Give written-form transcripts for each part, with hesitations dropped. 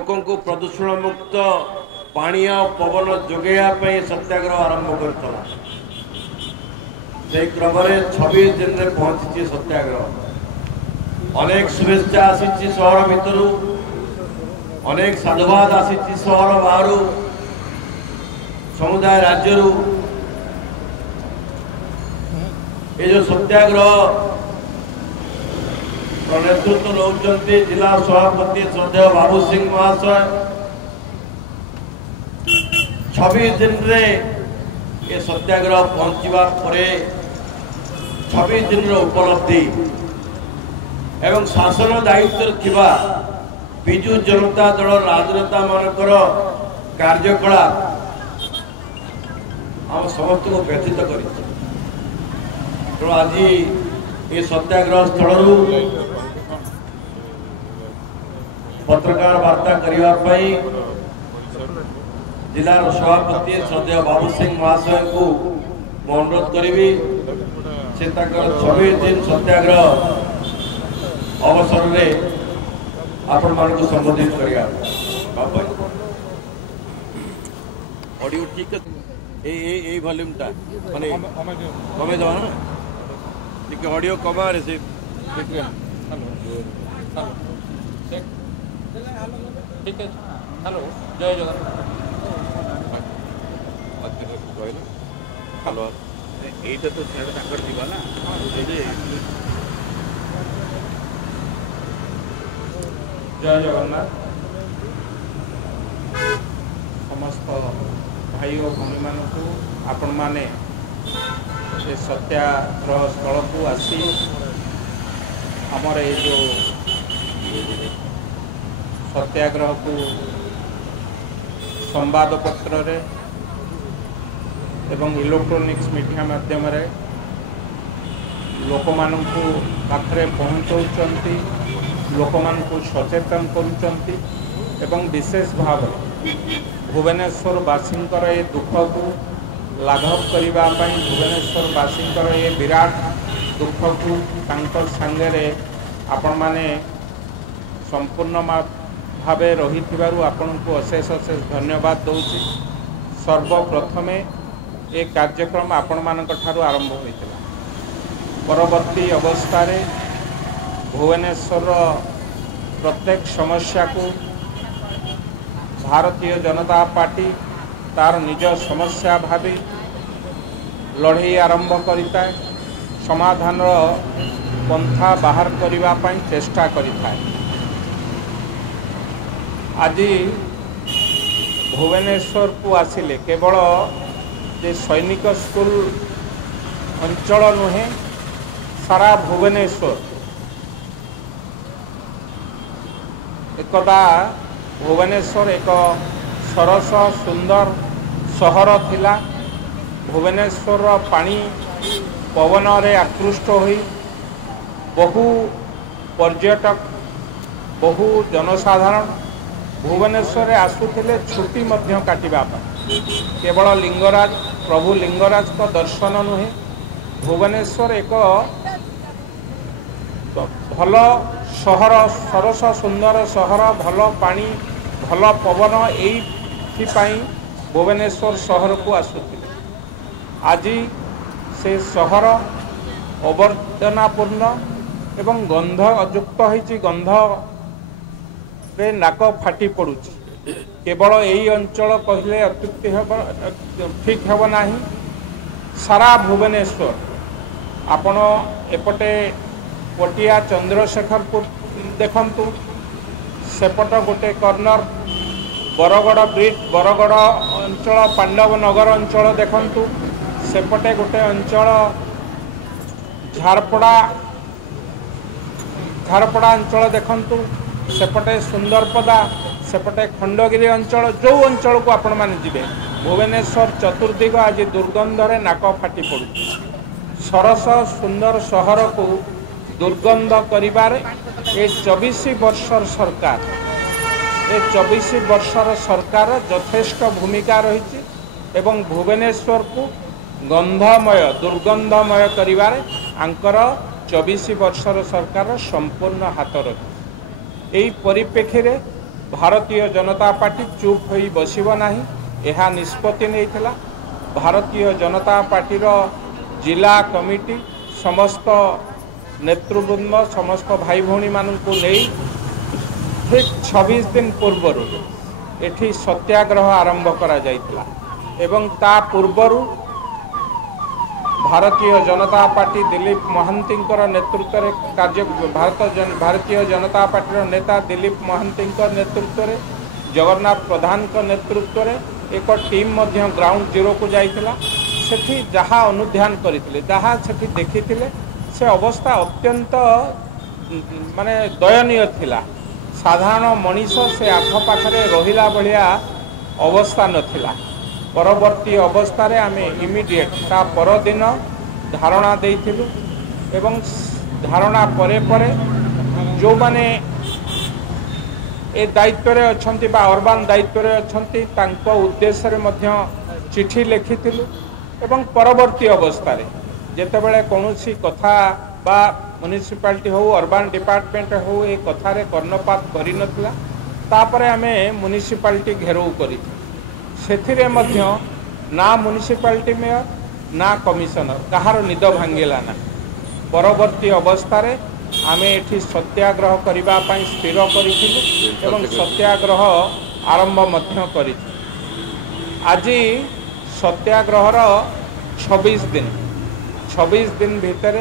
लोकों को प्रदूषण मुक्त पानी और पवन जोगेया सत्याग्रह आरंभ करता क्रम 26 दिन में पहुंची सत्याग्रह अनेक शुभेच्छा आसी सहर भितर अनेक साधुवाद आसी सहर बाहर समुदाय राज्य ये जो सत्याग्रह नेतृत्व नौकरी जिला सभापति श्रद्धेय बाबू सिंह महाशय 26 दिन रे ये सत्याग्रह पहुंचवा 26 दिन उपलब्धि एवं शासन दायित्व थिबा बिजु जनता दल राजनेता मानकर कार्यकलाप आम समस्त को व्यथित कर आज ये सत्याग्रह स्थल पत्रकार वार्ता करने जिलार सभापति श्रद्धेय बाबू सिंह महाशय को अनुरोध करी से 26 दिन सत्याग्रह अवसर में आपण मान को संबोधित करिया ऑडियो ठीक ए वॉल्यूम टा माने कमे दो ना ठीक ऑडियो कमा रे से ठीक है हेलो जय जगन्नाथ हेलो एटा तो छेड़ ताकर दिबा ना जय जगन्नाथ समस्त भाई और भौणी मानू आपण माने से सत्याग्रह स्थल को आसी आमर ये जो सत्याग्रह को संवाद पत्र रे एवं इलेक्ट्रोनिक्स मीडिया माध्यम रे लोक मानू पाखरे पहुँचाऊँच लोक मानू सचेतन करुँच एवं विशेष भाव भुवनेश्वर वासींकर ये दुख को लाघव करने भुवनेश्वर वासींकर ये विराट दुख को सांगे आपण माने संपूर्ण भावे रही आपण को अशेष अशेष धन्यवाद दूसरी। सर्वप्रथमे ये कार्यक्रम आपण मानक ठारू आरंभ होता परवर्ती अवस्था रे भुवनेश्वर प्रत्येक समस्या को भारतीय जनता पार्टी तार निज समस्या भावी लड़े आरंभ करता है समाधान पंथा बाहर करने चेष्टा करता है। आज भुवनेश्वर को आसिले केवल जे सैनिक स्कूल अंचल नुहे सारा भुवनेश्वर एकदा भुवनेश्वर एक सरस सुंदर सहर थिला। भुवनेश्वर पानी पवन रे आकृष्ट होई बहु पर्यटक बहु जनसाधारण भुवनेश्वर आसुथिले छुट्टी मध्य काटिबा केवल लिंगराज प्रभु लिंगराज को दर्शन नुहे भुवनेश्वर एक भल सहर सरस सुंदर सहर भल पानी भल पवन यही भुवनेश्वर सहर को आसुथिले। आज से सहर अवर्जनापूर्ण एवं गंध अयुक्त होती गंध रे नाक फाटी पड़ुची केवल यही अंचल कहले अत्युक्ति ठीक हेब नाही सारा भुवनेश्वर आपण एपटे पटिया चंद्रशेखरपुर देखंतु सेपट गोटे कर्नर बरगड़ ब्रिज बरगड़ अंचल पांडव नगर अंचल देखंतु सेपटे गोटे अंचल झारपड़ा अंचल देखंतु सेपटे सुंदरपदा सेपटे खंडगिरी अंचल जो अंचल को आपण माने जिबे भुवनेश्वर चतुर्दिग आज दुर्गंधरे नाक फाटी पड़ू सरस सुंदर सहर को दुर्गंध करिबारे ए 24 वर्षर सरकार ए 24 वर्षर सरकार यथेष्ट भूमिका रही एवं भुवनेश्वर को गंधमय दुर्गंधमय करिबारे आंकर 24 वर्षर सरकार संपूर्ण हाथ रही। यही परिप्रेक्षी रे भारतीय जनता पार्टी चुप हो बसब नहीं यह निष्पत्ति नहीं। भारतीय जनता पार्टीर जिला कमिटी समस्त नेतृवृंद समस्त भाई भौणी मानू नहीं ठीक 26 दिन पूर्वर एठी सत्याग्रह आरंभ करा जाइतला एवं ता पूर्वर भारतीय जनता पार्टी दिलीप महांती नेतृत्व में कार्य भारतीय जनता पार्टी नेता दिलीप महांती नेतृत्व में जगन्नाथ प्रधान नेतृत्व में एक टीम मध्य ग्राउंड जीरो को जाइतला सेठी जहाँ अनुध्यान करथिले जहाँ सेठी देखिथिले से अवस्था अत्यंत माने दयनीय थिला। साधारण मनीष से आखपाखे रहिला भलिया अवस्था नथिला। परवर्ती अवस्था रे आमे इमिडिएट ता परदिन धारणा देइथिलु एवं धारणा परे परे जो माने ए दायित्व रे अछंती बा अर्बान दायित्व रे अछंती तांको उद्देश्य रे मध्य चिठी लिखिथिलु एवं परवर्ती अवस्था रे जेतेबेले कोनोसी कथा बा म्युनिसिपालिटी हो अर्बान डिपार्टमेंट हो ए कथा रे कर्णपात करि नथिला तापरे आमे म्युनिसिपालिटी घेराव करी सेथिरे मध्य ना म्युनिसिपालिटी मेयर ना कमिशनर कहार निद भांगिला ना। परवर्ती अवस्था रे आमे एठी सत्याग्रह करिबा पई स्थिर करिथिलु एवं सत्याग्रह आरंभ मध्य करिथिलु। आज सत्याग्रहर 26 दिन भितर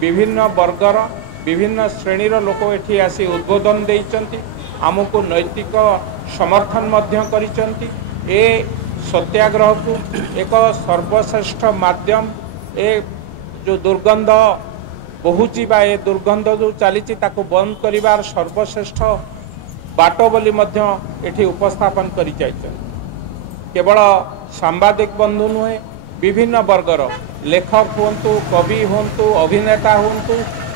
विभिन्न वर्गर विभिन्न श्रेणीर लोक एठी आसी उद्बोधन देइचंती आमको नैतिक समर्थन मध्य करिचंती। ए सत्याग्रह को एक सर्वश्रेष्ठ माध्यम ए जो दुर्गंध बहुची बा ए दुर्गंध जो चली बंद करिवार सर्वश्रेष्ठ बाट बोली मध्य एठी उपस्थापन करि जाइछन। केवल सांबादिक बंधु नुहे विभिन्न वर्गर लेखक हुंतु कवि हुंतु अभिनेता हुंतु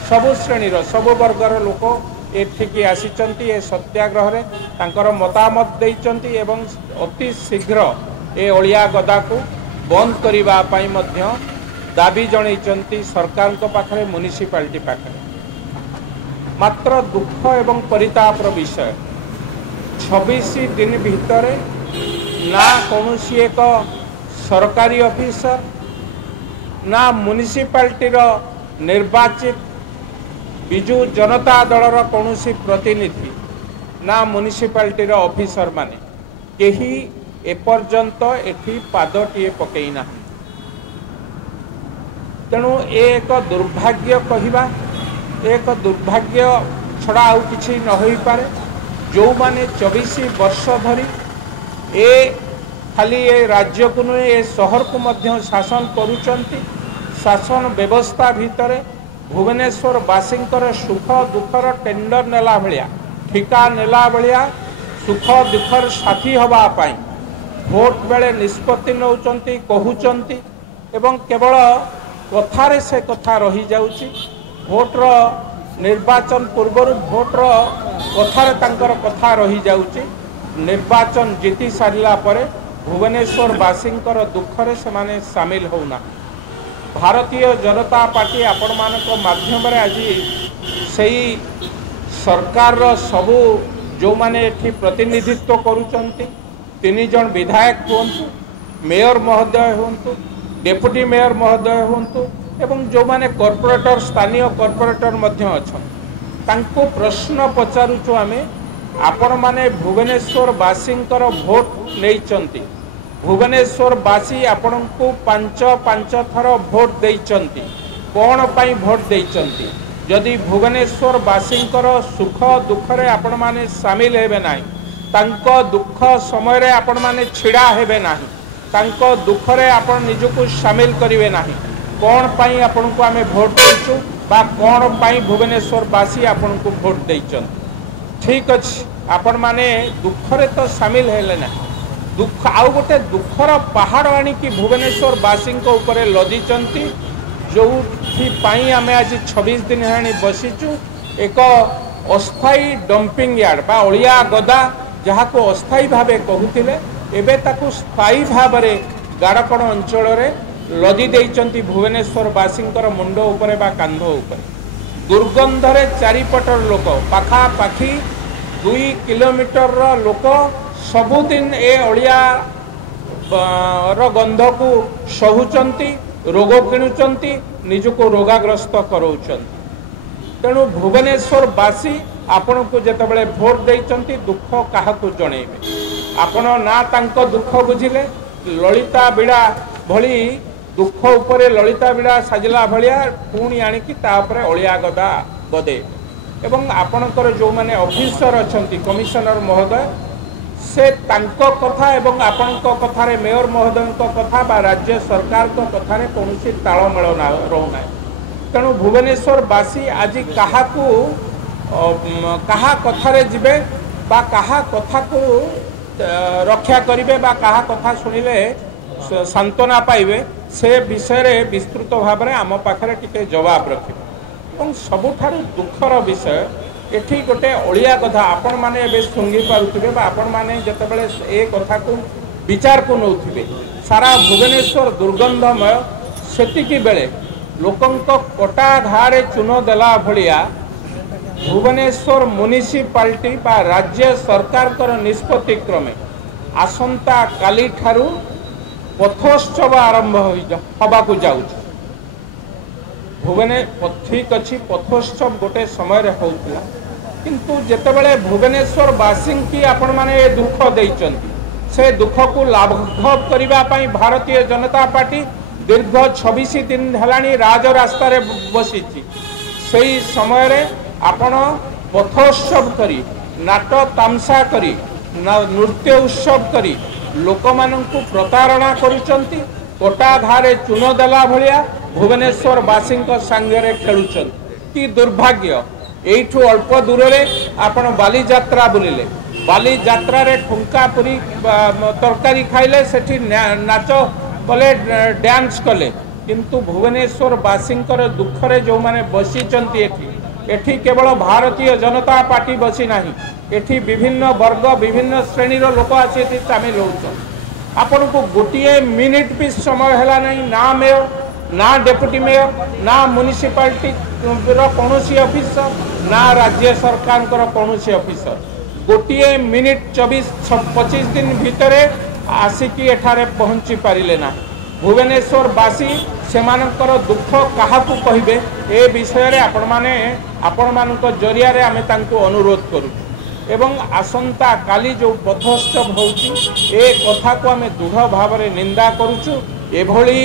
सबु श्रेणीर सबु वर्गर लोक एठिकी आसीचंती ए सत्याग्रह रे तांकर मतामत देइचंती एवं अति शीघ्र ए ओलिया गदा को बंद करिबा पई मध्य दाबी जणैचंती सरकार को पाखरे म्युनिसिपालिटी पाखरे। मात्र दुख एवं परितापर विषय 26 दिन भितर ना कौनसी एक सरकारी ऑफिसर ना म्युनिसिपालिटी निर्वाचित बिजु जनता दलर कौनसी प्रतिनिधि ना म्युनिसिपालिटी ऑफिसर माने केही एपर्यंत एठी पादटीए पकेइना। तेणु एक दुर्भाग्य कहिबा एक दुर्भाग्य छड़ा आउ किछि न होई पारे। जो माने 24 वर्ष धरी ए खाली ए राज्य को नुहे ए शहर को मध्य शासन करुचंती शासन व्यवस्था भितरे भुवनेश्वर बासींकर सुख दुखर टेंडर नेला भलिया ठिका नेला भलिया सुख दुखर साथी हवा पाई भोट बेले निष्पत्ति नौचंती कहउचंती एवं केवल कथारे से कथा रही जाउची। भोटर निर्वाचन पूर्व भोटर कथारे तांकर कथा रही जाउची। निर्वाचन जीति सारिला परे भुवनेश्वर बासींकर दुखरे से माने शामिल होना। भारतीय जनता पार्टी आपण मानक माध्यम रे आज सही सरकार रो सबु जो माने एठी प्रतिनिधित्व करूचंती 3 जन विधायक हुंतु मेयर महोदय हुंतु डेप्यूटी मेयर महोदय हुंतु एवं जो माने कॉर्पोरेटर स्थानीय कॉर्पोरेटर मध्य अछन तांको प्रश्न पचारुछु आमे आपण माने भुवनेश्वर बासींकर भोट नैचंती भुवनेश्वर बासी आपण को 5 थर भोट देइचंती कोन पई भोट देइचंती जदि भुवनेश्वर बासींकर सुख दुख रे आपण माने शामिल हेबे नाही तांको दुख समय रे आपण माने छिड़ा हेबे नाही तांको दुख रे आपण निजको शामिल करिवे नाही कोन पई आपण को आमे भोट देइछु बा कोन पई भुवनेश्वर बासी आपण को भोट देइचंती ठीक अछि आपण माने दुख रे तो शामिल हेले नाही दुख आउ गोटे दुखर पहाड़ आनी कि भुवनेश्वर बासी ऊपर लदिचंती जो पाई आमे आज 26 दिन है बसीचु एक अस्थायी डंपिंग यार्ड बा ओलिया गदा जहाँ को अस्थायी भावे कहूतिले एबे ताकू स्थायी भाव रे गाड़कण अंचल रे लदी देइचंती भुवनेश्वर बासींकर मुंड ऊपर बा कांध ऊपर दुर्गंधरे चारिपटर लोक पाखा पाखी 2 किलोमीटर लोक सबुदिन ए अलिया गंध को सहुचंती रोग किणुचंती निजको रोगाग्रस्त कराउचंती। तेणु भुवनेश्वर बासी आपण को जेतबेले भोट देइचंती दुख काहाकू जणेबे आपण ना तांको दुख बुझिले ललिता बिड़ा भली दुख उपरे ललिता बिड़ा साजिला भलिया पुणी आनिकी ता उपरे अलिया गदा गदे एवं आपणकर जो माने ऑफिसर अछंती कमिशनर महोदय से तांको कथा एवं आपणको कथारे मेयर महोदय कथा बा राज्य सरकार को कथारे कोनोसी तालमेल ना रहना। तेणु भुवनेश्वर बासी आज काहाकू कहा कथारे जिबे बा कहा कथा को रक्षा करिवे बा कहा कथा सुनिले सांत्वना पाइबे से विषय रे विस्तृत भाव में आम पाखरे टिके जवाब रखिबे। और सबुठारु दुखर विषय एठी गोटे अलिया कथा आपण माने एबे सुंगी पारुथिबे बा आपण माने जतबेले ए कथा को विचार को नउथिबे सारा भुवनेश्वर दुर्गंधमय सेतिकी बेले लोकंक कटा घारे चुन देला भलिया भुवनेश्वर म्युनिसिपालिटी बा राज्य सरकार कर निष्पत्ति क्रमे आसंता काली ठारू पथोत्सव आरंभ हवा को जाउछ। भुवने ठीक अच्छी पथोत्सव गोटे समय होता किंतु जेतेबेले भुवनेश्वर बासी की आपण माने दुख देइचंती से दुख को लाघव करबा पई भारतीय जनता पार्टी दीर्घ 26 दिन हेलानी राजरास्ता रे बसीची सेही समय रे आपण पथोत्सव करी नाटक तामसा करी नृत्य उत्सव करी लोक माननकु प्रतारणा करूचंती कोटा घारे चुन देला भलिया भुवनेश्वर बासी सांगे खेलुचन कि दुर्भाग्य। एठू अल्प दूर में आपण बालीजात्रा बुलिले बालीजात्रा रे ठुंका पुरी तरकारी खाइले सेठी नाच कले डांस कले किंतु भुवनेश्वर बासी दुखरे जो माने बसीचंती एठी केवल भारतीय जनता पार्टी बसी नाही एठी विभिन्न वर्ग विभिन्न श्रेणी लोक आसी सामिल होउछन। आपण को गोटे मिनिट भी समय है नहीं ना मेयर ना डेप्यूटी मेयर ना म्युनिसिपालिटी कौन ऑफिसर ना राज्य सरकार कौन ऑफिसर गोटे मिनिट 24-25 दिन भितर आसिकी एठारे पहुँची पारिले ना। भुवनेश्वर बासी सेमानकर दुख काहाकू कहिबे ए विषय रे आपण मानक जरिया रे आमे तांको अनुरोध करू एवं आसंता काली जो पथोत्सव होउची ए कथा को आमे दृढ़ भाव में निंदा करूछु। एभली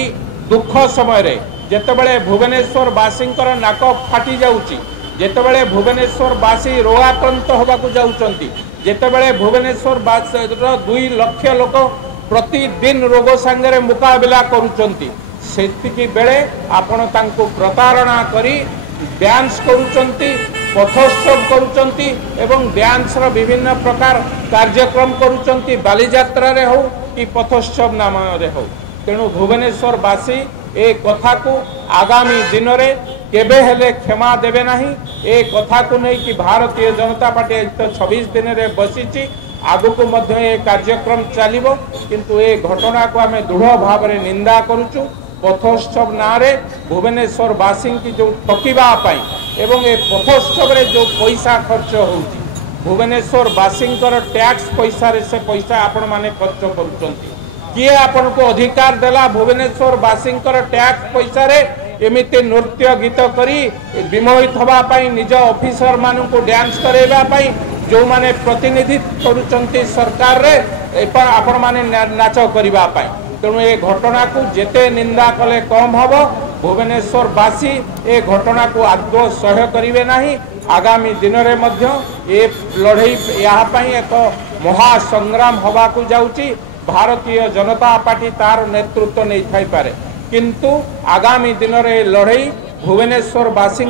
दुख समय रे जेतेबेले भुवनेश्वर बासींकर नाक फाटी जाउची जेतेबेले भुवनेश्वर बासी रोगाक्रांत होबाकू जाउचंती जेतेबेले भुवनेश्वर बासीर 2 लाख लोक प्रतिदिन रोग संगे मुकाबला करूचंती सेतिकी बेले आपण तांको प्रतारणा करी डांस करूचंती पथोत्सव करूचंती एवं डांस रो विभिन्न प्रकार कार्यक्रम करूचंती बालीजात्रा रे हो कि पथोत्सव नाम रे हो। तेणु भुवनेश्वर बासी ए कथा को आगामी दिन रे केबे हेले क्षमा देबे नाही। ए कथा को नहीं कि भारतीय जनता पार्टी तो 26 दिन रे बसीची आगु को मध्य ए कार्यक्रम चलिबो किंतु ए घटना को आमे दृढ़ भाव में निंदा करूचु। पथोत्सव नारे भुवनेश्वर बासी की जो ठकिबा पाई एवं ए पथोत्सव रे जो पैसा खर्च होउची भुवनेश्वर बासींकर टैक्स पैसा रे से पैसा आपण माने खर्च करूचंती किए आपण को अधिकार देला भुवनेश्वर बासींकर टैक्स पैसा रे एमिते नृत्य गीत करी विमोहित हवा पाई निज ऑफिसर मानु को डांस करेबा पाई जो माने प्रतिनिधित्व करूचंती सरकार रे आपण माने नाच करिबा पाई। तेणु ए घटना को जेते निंदा कले कम हब भुवनेश्वर बासी ए घटना को आदौ सह्य करिवे नाही। आगामी दिन रे मध्य ए लड़ई यहाँ एक महासंग्राम हवा को जाउची। भारतीय जनता पार्टी तार नेतृत्व नहीं थाई पारे किंतु आगामी दिन रे लड़ई भुवनेश्वर बासी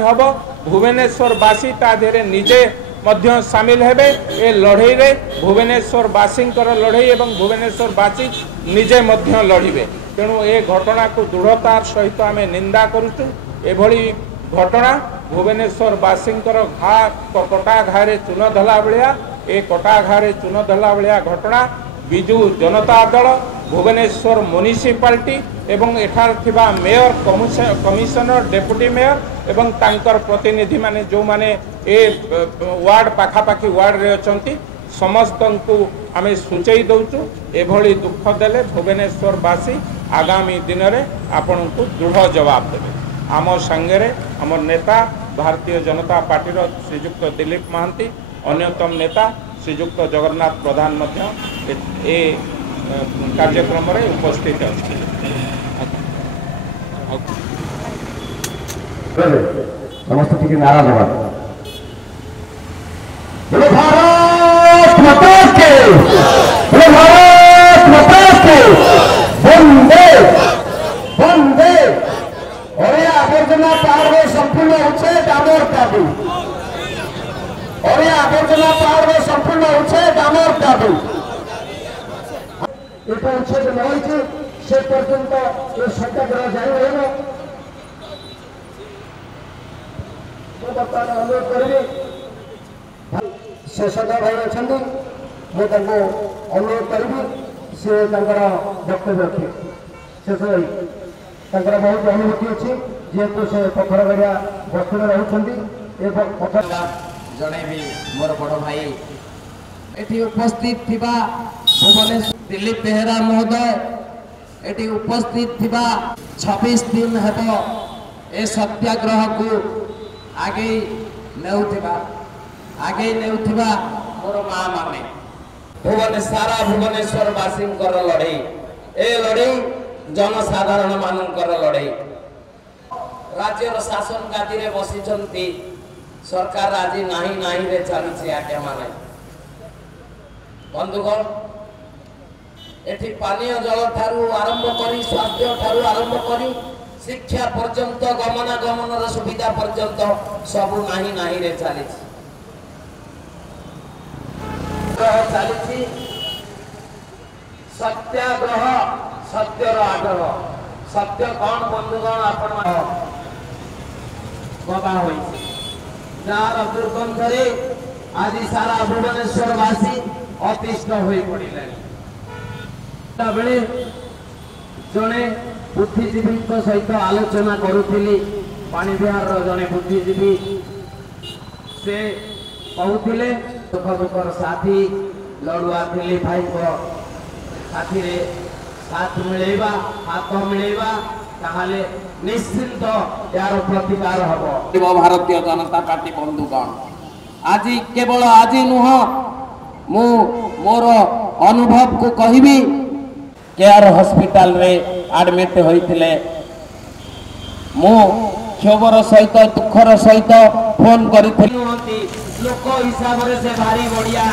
हब। भुवनेश्वर बासी ता धेरे निजे मध्य सामिल हेबे ए लड़ई रे भुवनेश्वर बासी लड़ई एवं भुवनेश्वर बासी निजे मध्य लड़िबे। तेणु ए घटना को दृढ़तार सहित आम निंदा करुचु। एभली घटना भुवनेश्वर बासींकर घा कटा घारे चून धला भाया ए कटा घारे चून धला भाया घटना विजु जनता दल भुवनेश्वर म्युनिसिपालिटी एवं एठार थिबा मेयर कमिशनर डेप्यूटी मेयर एवं तांकर प्रतिनिधि माने जो माने ए वार्ड पाखापाखी वार्ड रे अछंती समस्त को आम सूचई दौचु एभली दुख देले भुवनेश्वरवासी आगामी दिन में आपण को दृढ़ जवाब देवे। आम संगे आम नेता भारतीय जनता पार्टी श्रीजुक्त दिलीप महांती अन्यतम नेता श्रीजुक्त जगन्नाथ प्रधान ए कार्यक्रम रे उपस्थित अच्छे। समस्त टी नारा देवा वंदे वंदे अरे आवर्जना पार्वे संपूर्ण उच्छेद आमर दाबी अरे आवर्जना पार्वे संपूर्ण उच्छेद आमर दाबी এটা উচ্ছেদ নয় সে পর্যন্ত এই সত্যাগ্রহ জারি রহিব। বর্তমান অনুরোধ করিবি शेषदा भाई अच्छा मुझे अनुरोध करी सी वक्तव्य रखे शेष भाई बहुत अनुभूति अच्छी जेहेतु से पथरगड़िया बस्ती में रोच जनइबी मोर बड़ भाई एटी उपस्थित थिबा भुवनेश्वर दिलीप बेहेरा महोदय एटी उपस्थित थिबा 26 दिन हेब ए सत्याग्रह को आगे नेउथिबा मोर माँ माने सारा भुवनेश्वर वासी लड़ई ए लड़ई जनसाधारण मानकर लड़ई राज्यर शासन गादी रे बसी सरकार आज नाही नाही रे चलुछि आज्ञा माने बंधुगण एठी पानीय जल ठारू आरंभ करी स्वास्थ्य ठारू आरंभ करी शिक्षा पर्यंत गमनागमन सुविधा पर्यंत सबू नाही नाही रे चलिछि चली सत्याग्रह सत्यर आग्रह सत्य कौन बंधुगण आपण गवा जार दुर्गंधरे आज सारा भुवनेश्वर वासी अतिष्ठ हो पड़े बेले जड़े बुद्धिजीवी सहित आलोचना करुली पानी बिहार जड़े बुद्धिजीवी से कहते दुख दुखर साथी लड़ुआ थे भाई को साथी रे साथ मिलेबा हाथ मिलेबा ताहले निश्चिंत यार प्रतिकार हबो। भारतीय जनता पार्टी बंधुगण आज केवल आज नुह मु मोर अनुभव को कहबी केआर हॉस्पिटल रे एडमिट होइथिले मु क्षोभर सहित दुखर सहित फोन करी लोक हिसाब से भारी बढ़िया।